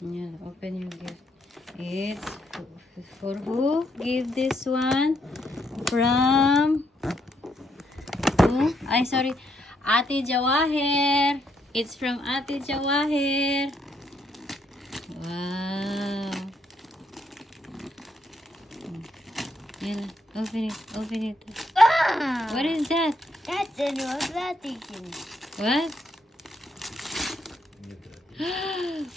Yeah, open your gift. It's for who? Give this one from who? Ay, sorry. Ate Jawahir. It's from Ate Jawahir. Wow. Yeah, open it. Open it. Ah! What is that? That's an Atlantic. What?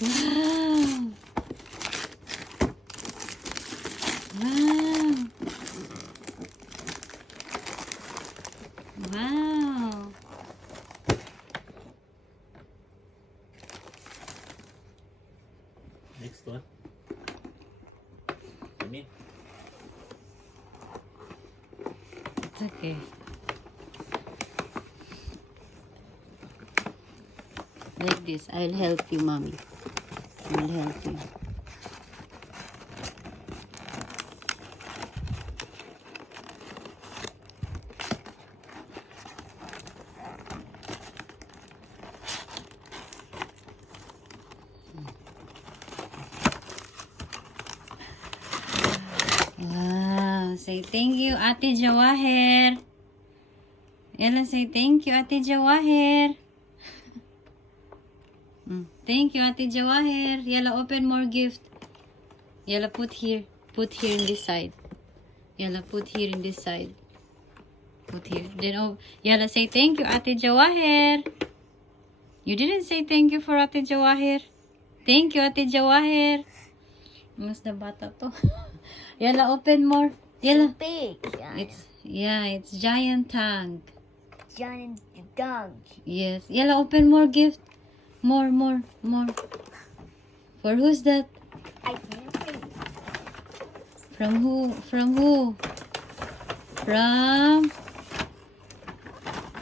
Wow. Wow. Wow. Next one. Ini. It's okay. Like this. I'll help you, mommy. I'll help you. Wow. Say thank you, Ate Jawahir. Ella, say thank you, Ate Jawahir. Thank you, Ate Jawahir. Yalla, open more gift. Yalla, put here. Put here in this side. Yalla, put here in this side. Put here. Then, oh, Yalla, say thank you, Ate Jawahir. You didn't say thank you for Ate Jawahir. Thank you, Ate Jawahir. Mas na bata to. Yalla, open more. Yalla. Big. It's giant tank. Giant dog. Yes. Yalla, open more gift. More. For who's that? I can't read. From who? From who? From...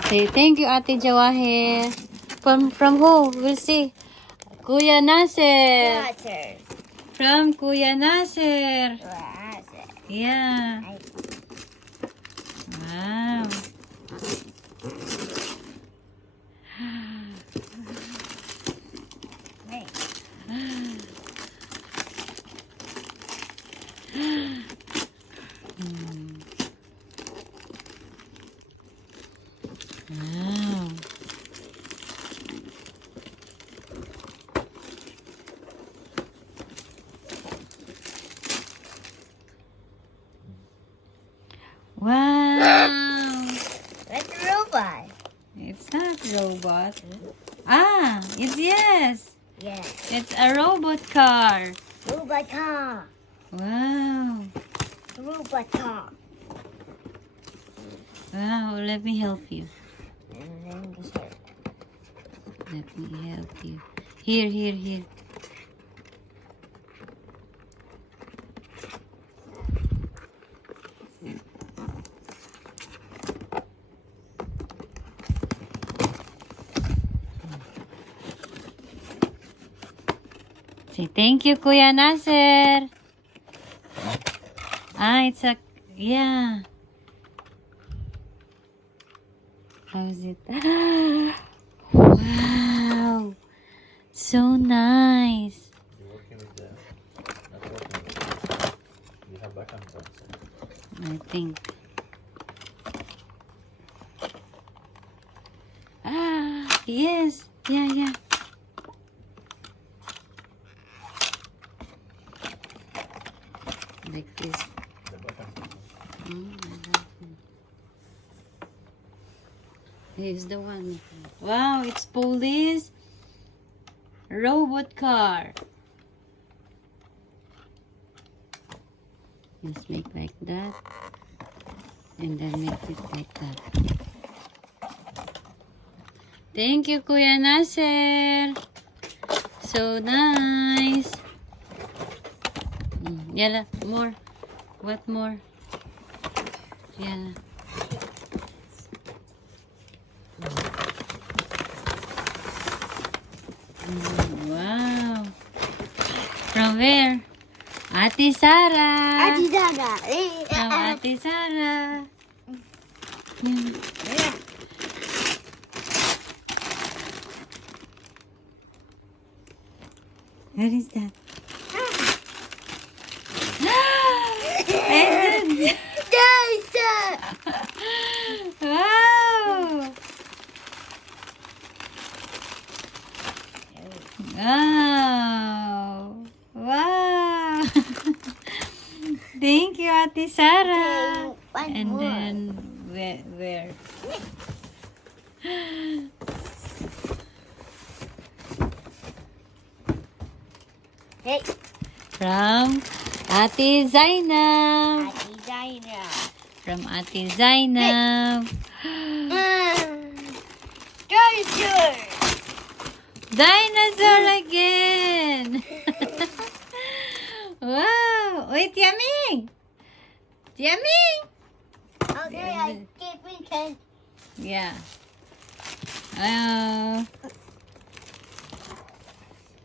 Say thank you, Ate Jawahir. From who? We'll see. Kuya Nasir. Water. From Kuya Nasir. Water. Yeah. Wow. Wait. Wow. Wow. That's a robot. It's not robot. Ah, it's yes. Yeah. It's a robot car. Robot car. Wow. Robot car. Wow, let me help you. And then the shirt. Let me help you. Here. Say thank you, Kuya Nasir. Ah, it's a... Yeah. How's it? Wow. So nice. You're working with the... Not working with the... You have button also. I think. Ah, yes. Yeah. Like this. The button. Here's the one. Wow, it's police robot car. Just make like that. And then make it like that. Thank you, Kuya Nasir. So nice. Yalla, more. What more? Yalla. Wow. From where? Ate Sarah. Ati Daga. From Ate Sarah. Yan. What is that? Present! Wow! Wow! Wow! Thank you, Ate Sarah. One And more. then where? Hey, From Ate Zainab. designer. From Ate Zainab. Dinosaur. Dinosaur again! Wow! Wait, Tiaming! Tiaming! Okay, I keep it. Yeah.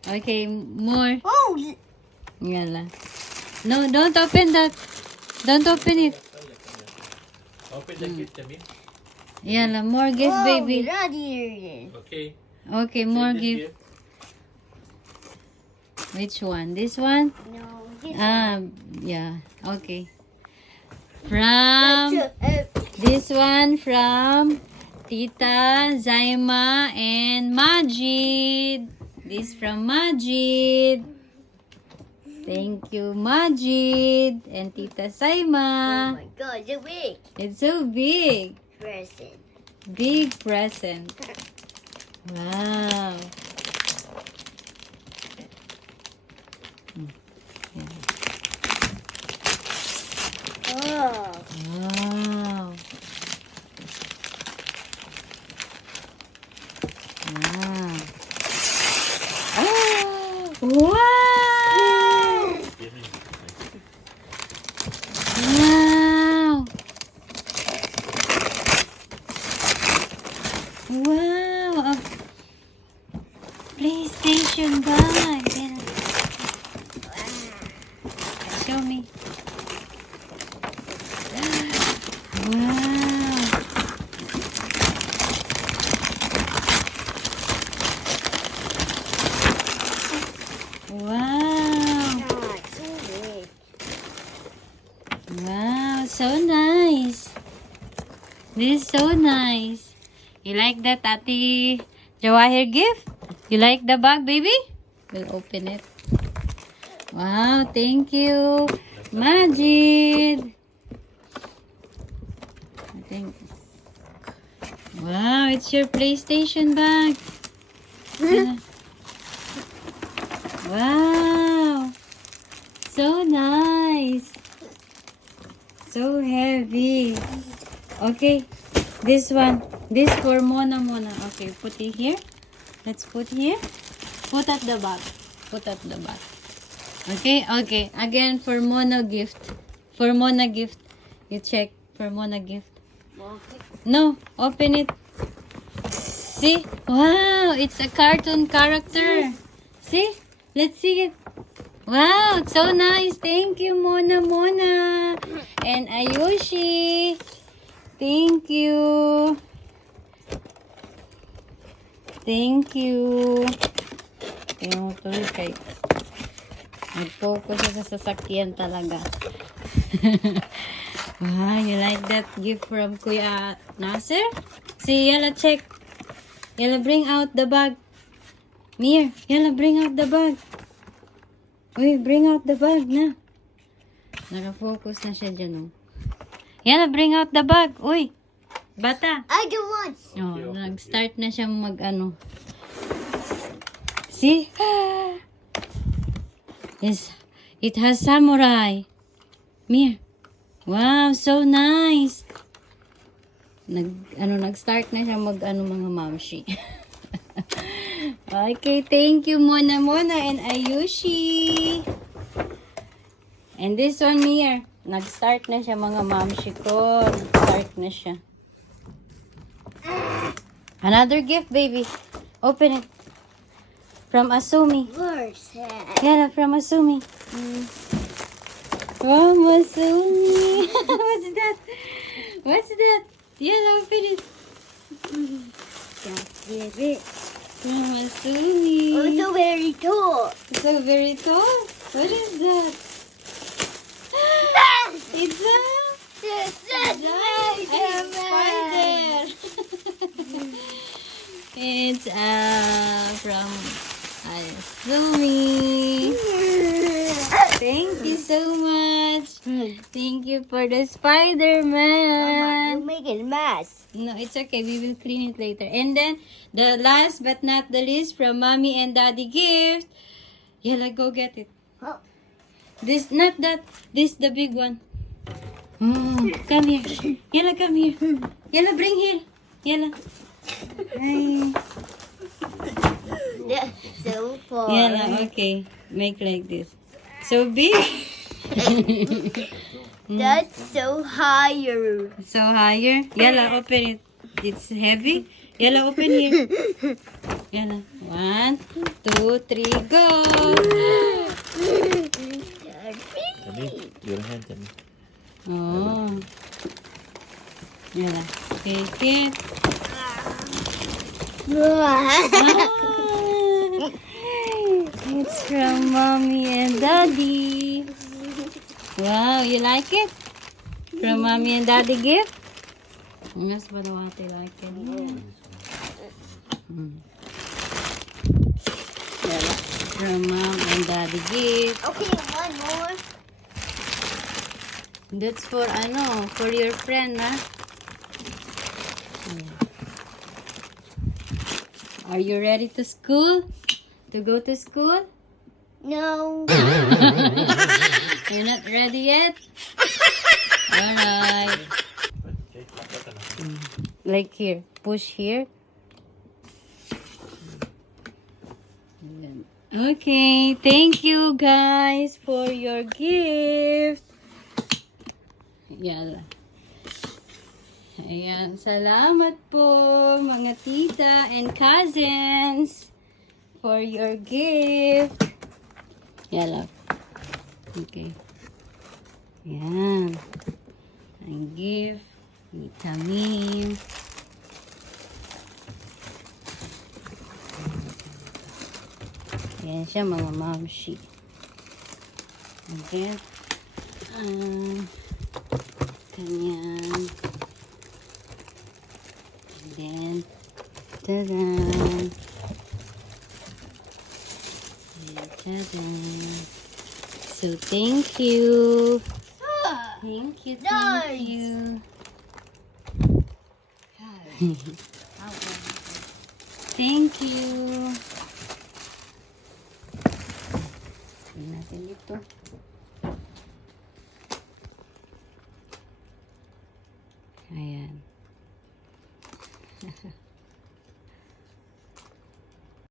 Okay, more. Oh, Yala. No, don't open that. Don't open it. Open the gift, Jimmy. Yala, more gift, baby. Ready. Okay. Okay, more Take this gift. Which one? This one? No, this Yeah. Okay. From one. this one from Tita Zaima and Majid. This from Majid. Thank you, Majid and Tita Oh Zaima. my God, the big It's so big. present. Big present. Wow. Oh, Wow. Wow. Oh, wow. Give me. Wow. Wow. A PlayStation bag. Yeah. Show me. Wow. Wow. God, so big. Wow, so nice. This is so nice. You like that, Ate Jawahir gift? You like the bag, baby? We'll open it. Wow, thank you, Majid. I think. Wow, it's your PlayStation bag. Yeah. Wow, so nice. So heavy. Okay, this one. This for Mona. Okay, put it here. Let's put here. Put at the back. Put at the back. Okay, okay. Again, for Mona gift. For Mona gift. You check for Mona gift. No, open it. See? Wow, it's a cartoon character. See? Let's see it. Wow, it's so nice. Thank you, Mona. And Ayushi. Thank you. Thank you. Tingnan mo tuloy kay nag-focus siya sa sasakyan talaga. Wow, you like that gift from Kuya Nasser? See, Yala, check. Yala, bring out the bag. Mir, Yala, bring out the bag. Uy, bring out the bag na. Naka-focus na siya dyan, oh. Yala, bring out the bag. Uy, bata. I do want. Oh, nag-start na siya mag-ano. See? Yes, it has samurai. Mir. Wow, so nice. Nag-start na siya mag-ano mga mamshi. Okay, thank you Mona and Ayushi. And this one here, nag-start na siya mga mamshi ko. Nag-start na siya. Another gift, baby. Open it. From Asumi. Where's that? Yeah, from Asumi. From Asumi. What's that? What's that? Yeah, open it. That's it. From Asumi. Oh, it's so very tall. So very tall. What is that? It's a spider. It's from Azumi. Thank you so much. Thank you for the Spider-Man. You make it mess. No, it's okay. We will clean it later. And then, the last but not the least, from Mommy and Daddy gift. Yalla, go get it. Oh. This, not that. This, the big one. Come here. Yalla, come here. Yalla, bring here. Yalla. Hi. That's so far. Yalla, okay. Make like this. So big. That's so higher. So higher. Yalla, open it. It's heavy. Yalla, open here. Yalla. 1, 2, 3, go. Jenny, your hand, Jenny. Oh. Yalla. Take it. Ah, it's from Mommy and Daddy. Wow, you like it? From Mommy and Daddy gift? Yes, but what they like it. Yalla. From Mom and Daddy gift. Okay, one more. That's for for your friend, huh? Are you ready to school? To go to school? No. You're not ready yet? Alright. Okay, like that, Like here. Push here. Okay. Thank you guys for your gift. Yala. Ayan. Salamat po mga tita and cousins for your gift. Yala. Okay. Yan. Ang gift. Vitamin. Yan siya mga mamshi. Okay. Ganyan. And then, tada! Tada! So, thank you. Thank you, thank you. Thank you. Tignan natin dito. Ayan.